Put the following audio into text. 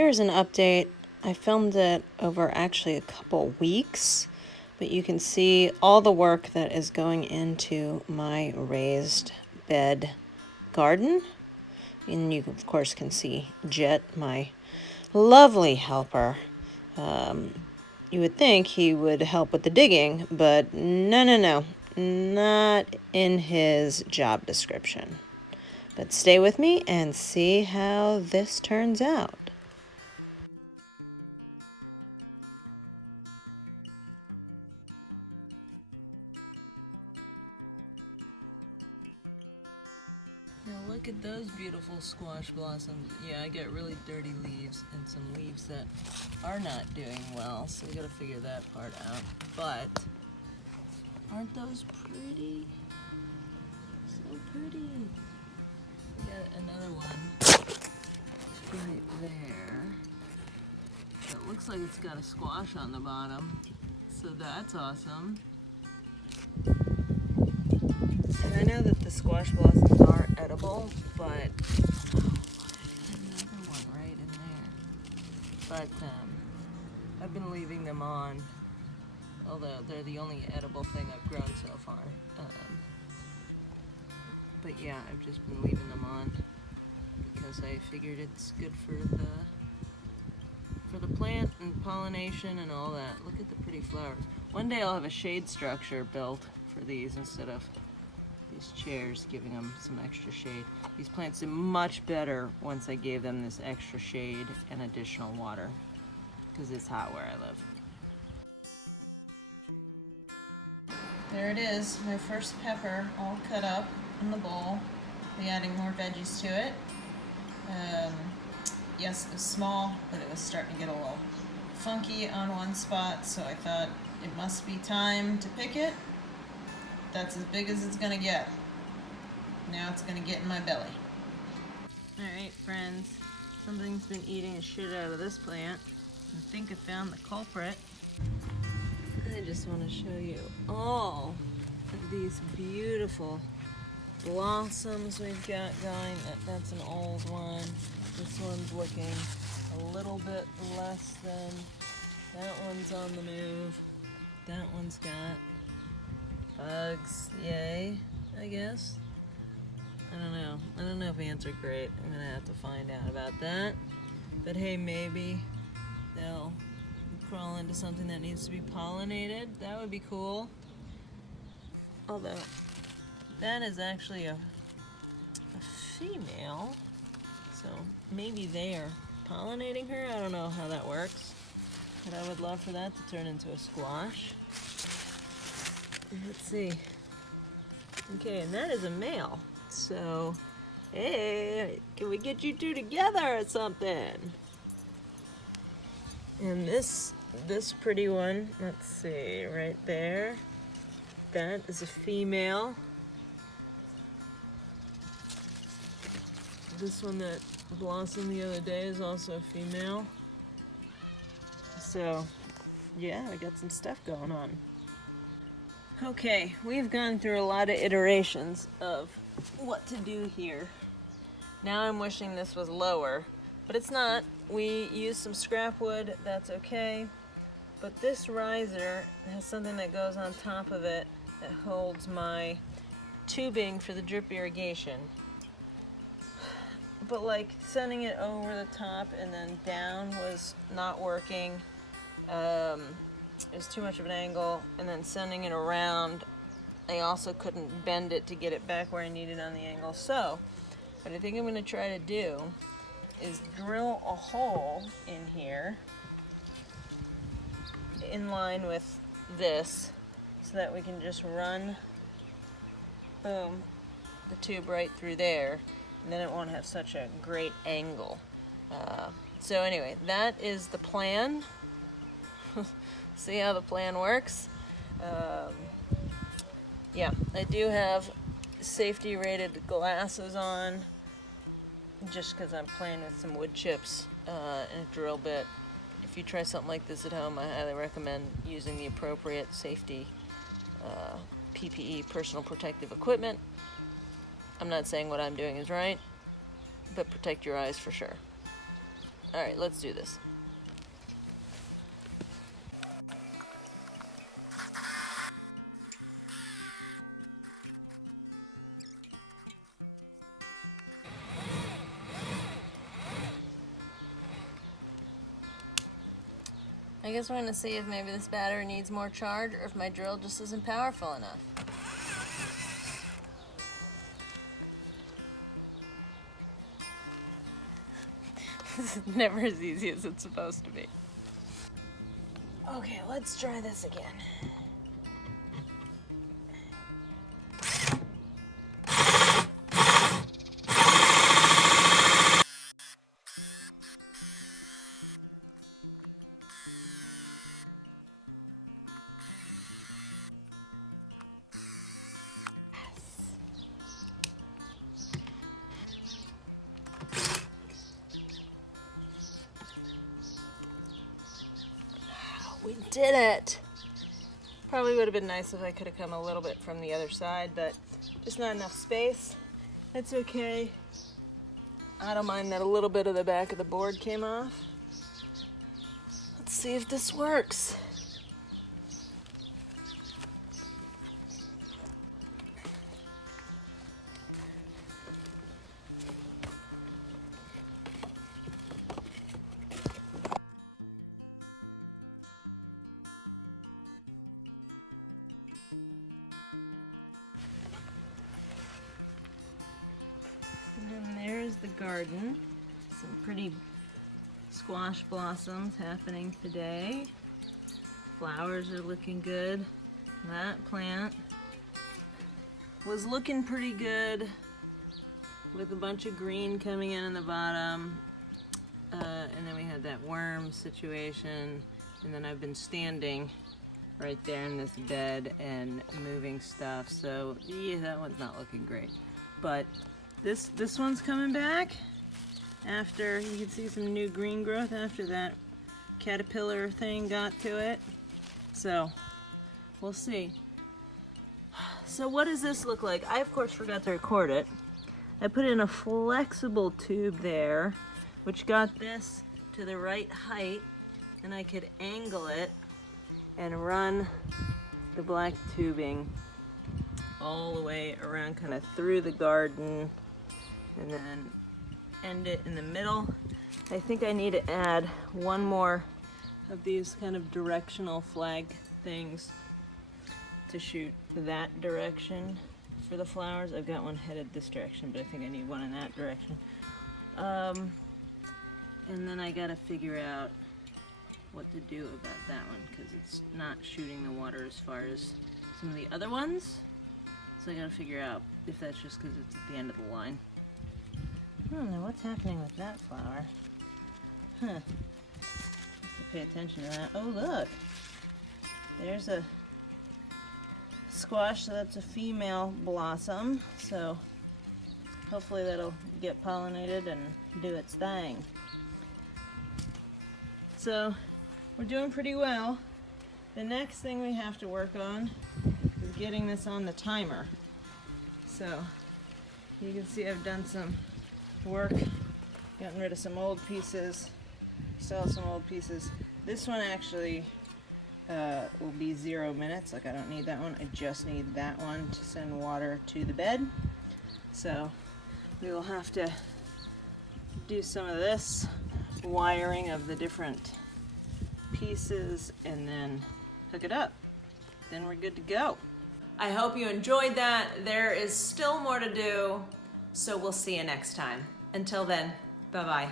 Here's an update. I filmed it over actually a couple weeks, but you can see all the work that is going into my raised bed garden. And you, of course, can see Jet, my lovely helper. You would think he would help with the digging, but no, not in his job description. But stay with me and see how this turns out. Now look at those beautiful squash blossoms. Yeah, I get really dirty leaves and some leaves that are not doing well, so we gotta figure that part out. But aren't those pretty? So pretty. We got another one right there. It looks like it's got a squash on the bottom, so that's awesome. And I know that the squash blossoms are edible, but another one right in there. But I've been leaving them on, although they're the only edible thing I've grown so far. But yeah, I've just been leaving them on because I figured it's good for the plant and pollination and all that. Look at the pretty flowers. One day I'll have a shade structure built for these instead of these chairs, giving them some extra shade. These plants did much better once I gave them this extra shade and additional water, because it's hot where I live. There it is, my first pepper all cut up in the bowl. We're adding more veggies to it. Yes, it was small, but it was starting to get a little funky on one spot, so I thought it must be time to pick it. That's as big as it's gonna get. Now it's gonna get in my belly. Alright friends, something's been eating the shit out of this plant. I think I found the culprit. I just want to show you all of these beautiful blossoms we've got going. That's an old one. This one's looking a little bit less than. That one's on the move. That one's got bugs, yay, I guess. I don't know if ants are great. I'm gonna have to find out about that. But hey, maybe they'll crawl into something that needs to be pollinated. That would be cool. Although, that is actually a female. So maybe they are pollinating her. I don't know how that works. But I would love for that to turn into a squash. Let's see. Okay, and that is a male. So, hey, can we get you two together or something? And this pretty one, let's see, right there. That is a female. This one that blossomed the other day is also a female. So, yeah, I got some stuff going on. Okay, we've gone through a lot of iterations of what to do here. Now I'm wishing this was lower, but it's not. We used some scrap wood, that's okay. But this riser has something that goes on top of it that holds my tubing for the drip irrigation. But like sending it over the top and then down was not working. It was too much of an angle, and then sending it around, I also couldn't bend it to get it back where I needed on the angle. So, what I think I'm going to try to do is drill a hole in here in line with this so that we can just run, boom, the tube right through there, and then it won't have such a great angle. So anyway, that is the plan. See how the plan works? Yeah, I do have safety rated glasses on just because I'm playing with some wood chips and a drill bit. If you try something like this at home, I highly recommend using the appropriate safety PPE, personal protective equipment. I'm not saying what I'm doing is right, but protect your eyes for sure. All right, let's do this. I guess we're gonna see if maybe this battery needs more charge or if my drill just isn't powerful enough. This is never as easy as it's supposed to be. Okay, let's try this again. We did it! Probably would have been nice if I could have come a little bit from the other side, but just not enough space. That's okay. I don't mind that a little bit of the back of the board came off. Let's see if this works. And there's the garden. Some pretty squash blossoms happening today. Flowers are looking good. That plant was looking pretty good with a bunch of green coming in the bottom. And then we had that worm situation. And then I've been standing right there in this bed and moving stuff. So yeah, that one's not looking great. But this one's coming back after, you can see some new green growth after that caterpillar thing got to it. So we'll see. So what does this look like? I of course forgot to record it. I put in a flexible tube there, which got this to the right height, and I could angle it and run the black tubing all the way around, kind of through the garden, and then end it in the middle. I think I need to add one more of these kind of directional flag things to shoot that direction for the flowers. I've got one headed this direction, but I think I need one in that direction. And then I gotta figure out what to do about that one, because it's not shooting the water as far as some of the other ones. So I gotta figure out if that's just because it's at the end of the line. I don't know what's happening with that flower. Huh. Have to pay attention to that. Oh look! There's a squash, so that's a female blossom. So hopefully that'll get pollinated and do its thing. So we're doing pretty well. The next thing we have to work on is getting this on the timer. So you can see I've done some work, gotten rid of some old pieces, sell some old pieces. This one actually will be 0 minutes. Like, I don't need that one, I just need that one to send water to the bed. So we will have to do some of this wiring of the different pieces and then hook it up. Then we're good to go. I hope you enjoyed that. There is still more to do, so we'll see you next time. Until then, bye-bye.